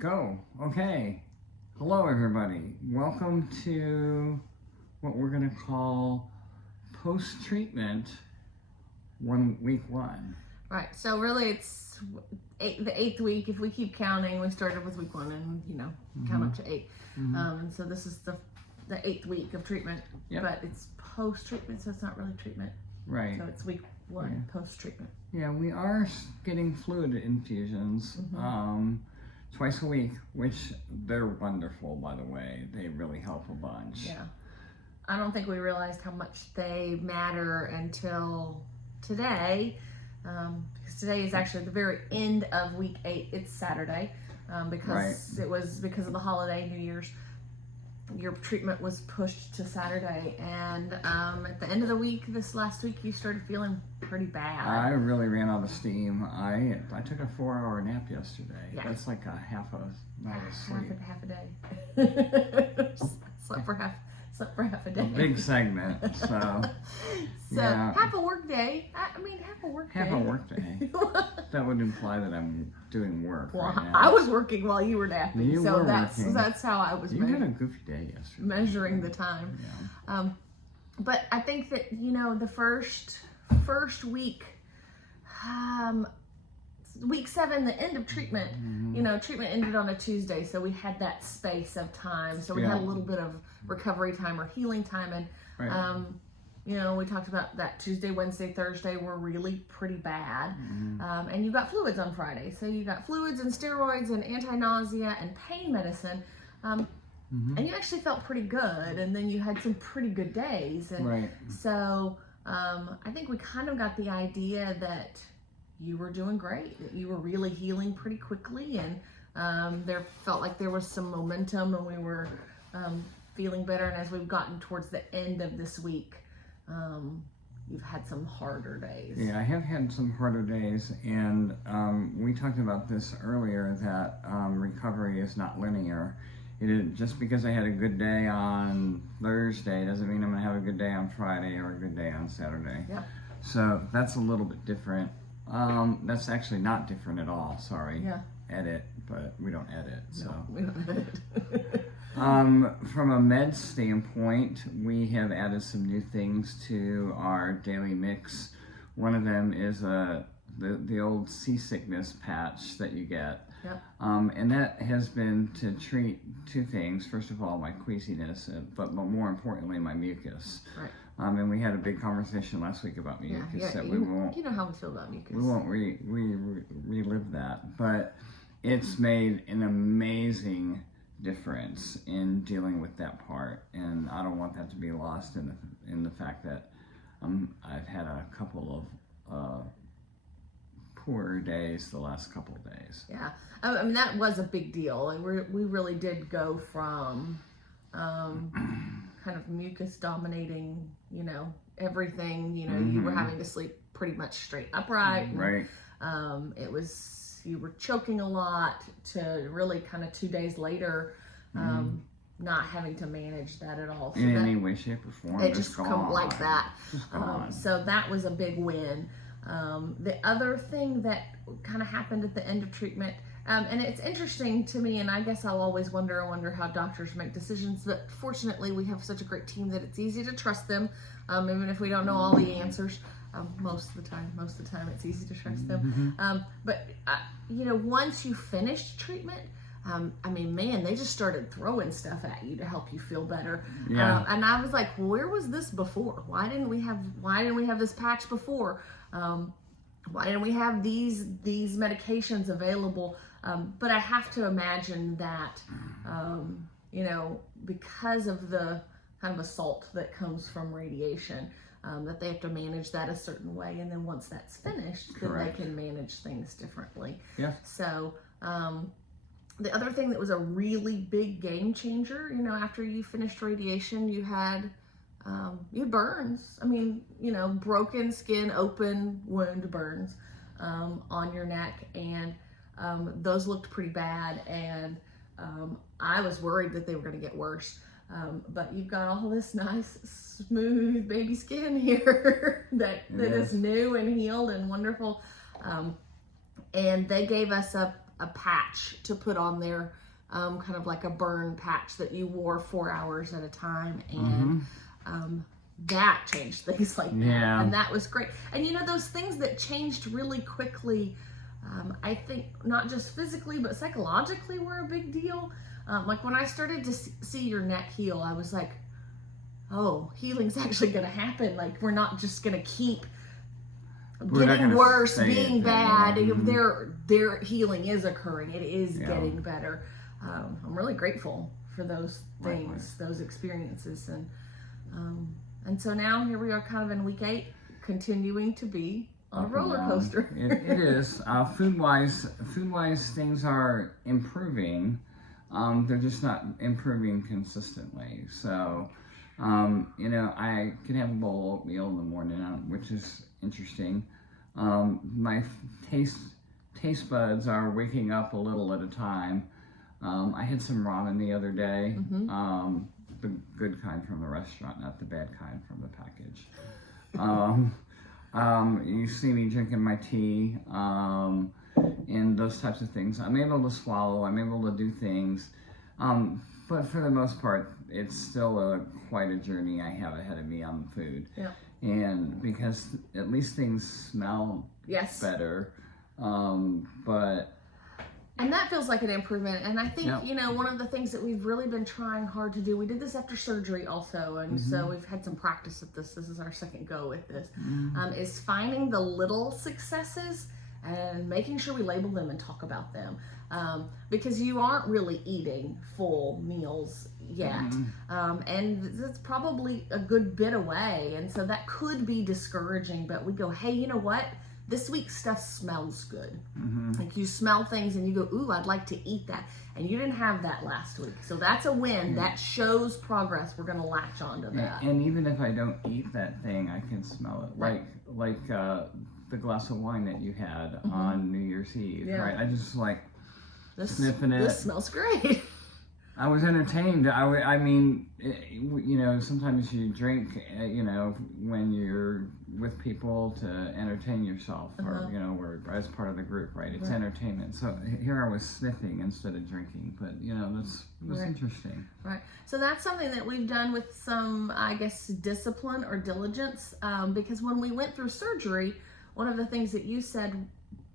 Go. Okay. Hello, everybody. Welcome to what we're going to call post-treatment week one. Right. So really it's the 8th week. If we keep counting, we started with week 1 and, count up to 8. And so this is the 8th week of treatment, but it's post-treatment, so it's not really treatment. Right. So it's week 1 post-treatment. Yeah, we are getting fluid infusions twice a week, which they're wonderful, by the way. They really help a bunch. Yeah. I don't think we realized how much they matter until today, because today is actually the very end of week 8. It's Saturday, because it was because of the holiday, New Year's. Your treatment was pushed to Saturday, and at the end of the week, this last week, you started feeling pretty bad. I really ran out of steam. I took a 4-hour nap yesterday. Yeah. That's like a half a night of sleep. Half a day. Slept for half a day. A big segment. So yeah. Half a work day. Half a work day. Half a work day. That would imply that I'm doing work. Well, right now. I was working while you were napping, you so were that's working. how I was. You had a goofy day yesterday. Measuring the time. Yeah. But I think that the first week, week 7, the end of treatment. Treatment ended on a Tuesday, so we had that space of time. So we had a little bit of recovery time or healing time, and we talked about that Tuesday, Wednesday, Thursday were really pretty bad. And you got fluids on Friday, so you got fluids and steroids and anti-nausea and pain medicine. And you actually felt pretty good, and then you had some pretty good days. And so I think we kind of got the idea that you were doing great, that you were really healing pretty quickly, and there felt like there was some momentum, and we were feeling better. And as we've gotten towards the end of this week, you've had some harder days. Yeah, I have had some harder days, and we talked about this earlier, that recovery is not linear. Just because I had a good day on Thursday doesn't mean I'm going to have a good day on Friday or a good day on Saturday. Yep. So that's a little bit different. That's actually not different at all. Sorry. Yeah. Edit, but we don't edit. So. No, we don't edit. From a med standpoint, we have added some new things to our daily mix. One of them is the old seasickness patch that you get. Yep. And that has been to treat two things. First of all, my queasiness, but more importantly, my mucus. Right. And we had a big conversation last week about mucus that we won't. You know how we feel about mucus. We won't relive that, but it's made an amazing difference in dealing with that part, and I don't want that to be lost in the fact that I've had a couple of poor days the last couple of days. Yeah, that was a big deal, and we really did go from kind of mucus dominating, everything. You were having to sleep pretty much straight upright. Right. You were choking a lot, to really kind of 2 days later, not having to manage that at all. So in any way, shape, or form. It just come like that. Gone. So that was a big win. The other thing that kind of happened at the end of treatment, and it's interesting to me, and I guess I'll always wonder how doctors make decisions, but fortunately we have such a great team that it's easy to trust them, even if we don't know all the answers. Most of the time it's easy to trust them. But once you finished treatment, they just started throwing stuff at you to help you feel better. Yeah. And I was like, where was this before? Why didn't we have this patch before? Why didn't we have these medications available? But I have to imagine that, because of the kind of assault that comes from radiation, that they have to manage that a certain way, and then once that's finished, then they can manage things differently. Yeah. So the other thing that was a really big game changer, after you finished radiation, you had burns. Broken skin, open wound burns on your neck, and those looked pretty bad, and I was worried that they were going to get worse. But you've got all this nice, smooth baby skin here that is new and healed and wonderful. And they gave us a a patch to put on there, kind of like a burn patch that you wore 4 hours at a time, and that changed things like that. Yeah. And that was great. And you know, those things that changed really quickly, I think not just physically but psychologically were a big deal. Like when I started to see your neck heal, I was like, oh, healing's actually going to happen. Like, we're not just going to keep getting worse, being bad. Their healing is occurring. It is getting better. I'm really grateful for those things, those experiences. And so now here we are kind of in week 8, continuing to be on a roller coaster. It is. Food-wise, things are improving. They're just not improving consistently. So, you know, I can have a bowl of oatmeal in the morning, which is interesting. My taste buds are waking up a little at a time. I had some ramen the other day, the good kind from the restaurant, not the bad kind from the package. You see me drinking my tea, and those types of things. I'm able to swallow, I'm able to do things, but for the most part, it's still quite a journey I have ahead of me on food. Yeah. And because at least things smell better, but... And that feels like an improvement. And I think, you know, one of the things that we've really been trying hard to do, we did this after surgery also, and so we've had some practice at this. This is our second go with this, is finding the little successes and making sure we label them and talk about them. Because you aren't really eating full meals yet. And that's probably a good bit away. And so that could be discouraging, but we go, hey, you know what? This week's stuff smells good. Like you smell things and you go, ooh, I'd like to eat that. And you didn't have that last week. So that's a win. That shows progress. We're going to latch onto that. And even if I don't eat that thing, I can smell it. Like the glass of wine that you had on New Year's Eve, right? I just like sniffing it. This smells great. I was entertained. I mean, you know, sometimes you drink, you know, when you're with people to entertain yourself, or you know, or as part of the group, right? It's entertainment. So here I was sniffing instead of drinking, but you know, that's interesting. Right. So that's something that we've done with some, I guess, discipline or diligence, because when we went through surgery, one of the things that you said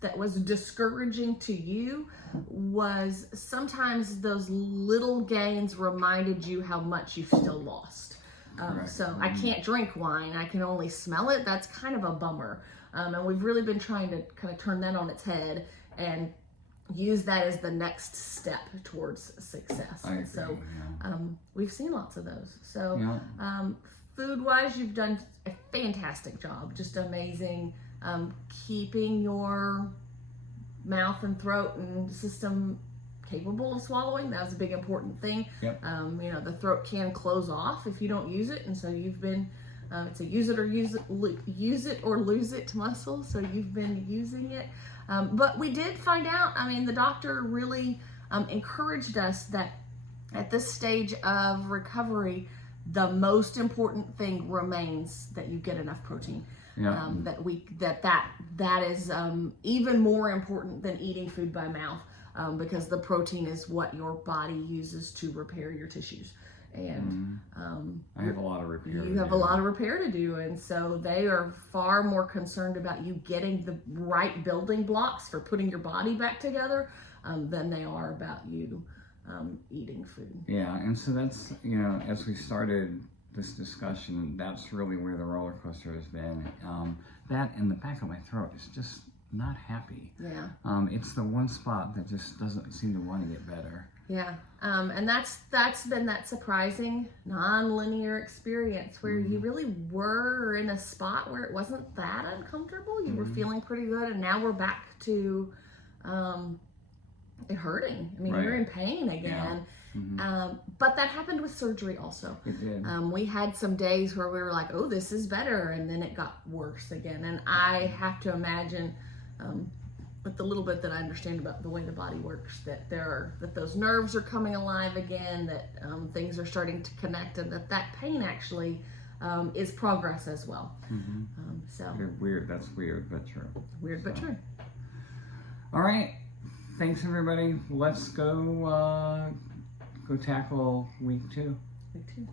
that was discouraging to you was sometimes those little gains reminded you how much you've still lost. So I can't drink wine, I can only smell it. That's kind of a bummer. And we've really been trying to kind of turn that on its head and use that as the next step towards success. I agree, so we've seen lots of those. So food-wise, you've done a fantastic job, just amazing. Keeping your mouth and throat and system capable of swallowing, that was a big important thing. You know, the throat can close off if you don't use it, and so you've been it's a use it or lose it muscle, so you've been using it. But we did find out, I mean, the doctor really encouraged us that at this stage of recovery, the most important thing remains that you get enough protein. That is even more important than eating food by mouth, because the protein is what your body uses to repair your tissues. And I have a lot of repair. You have a lot of repair to do, and so they are far more concerned about you getting the right building blocks for putting your body back together than they are about you eating food. Yeah, and so that's, you know, as we started this discussion, that's really where the roller coaster has been. That and the back of my throat is just not happy. It's the one spot that just doesn't seem to want to get better. And that's been that surprising non-linear experience where you really were in a spot where it wasn't that uncomfortable. You were feeling pretty good, and now we're back to it hurting. I mean, you're in pain again. But that happened with surgery also. It did. We had some days where we were like, oh, this is better, and then it got worse again. And I have to imagine, with the little bit that I understand about the way the body works, that those nerves are coming alive again, that things are starting to connect, and that pain actually is progress as well. So weird. That's weird, but true. Weird, but true. All right. thanks everybody. Let's go tackle week 2. Week 2.